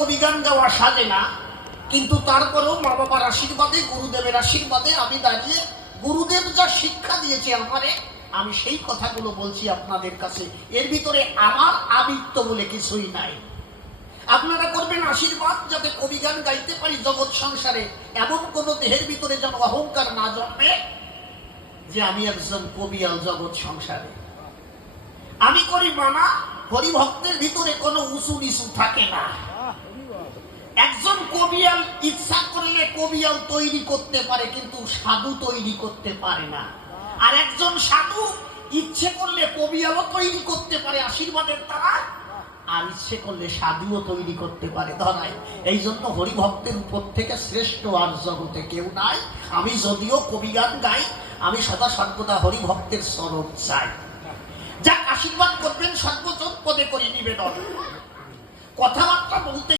কবি গান গাওয়া সাজে না, কিন্তু তারপরেও মা বাবার আশীর্বাদে, গুরুদেবের আশীর্বাদে আমি দাঁড়িয়ে গুরুদেব যা শিক্ষা দিয়েছে আমারে, আমি সেই কথাগুলো বলছি আপনাদের কাছে। এর ভিতরে আমার আবৃত্ত বলে কিছুই নাই। আপনারা করবেন আশীর্বাদ যাতে কবি গান গাইতে পারি জগৎ সংসারে, এমন কোন দেহের ভিতরে যেন অহংকার না জন্মে যে আমি একজন কবিয়াল জগৎ সংসারে। আমি করি মানা, হরিভক্তের ভিতরে কোনো উঁচু নিচু থাকে না। একজন কবিয়াল ইচ্ছা করলে কবিয়াল তৈরি করতে পারে, কিন্তু সাধু তৈরি করতে পারে না। আর একজন সাধু ইচ্ছে করলে কবিয়ালও তৈরি করতে পারে আশীর্বাদের দ্বারা, আর ইচ্ছে করলে সাধুও তৈরি করতে পারে ধরায়। এই জন্য হরিভক্তের উপর থেকে শ্রেষ্ঠ আর জগতে কেউ নাই। আমি যদিও কবি গান গাই, আমি সদা সর্বদা হরিভক্তের চরণ চাই। যাক, আশীর্বাদ করবেন সর্বজন পদে করে নিবেদন। কথাবার্তা বলতে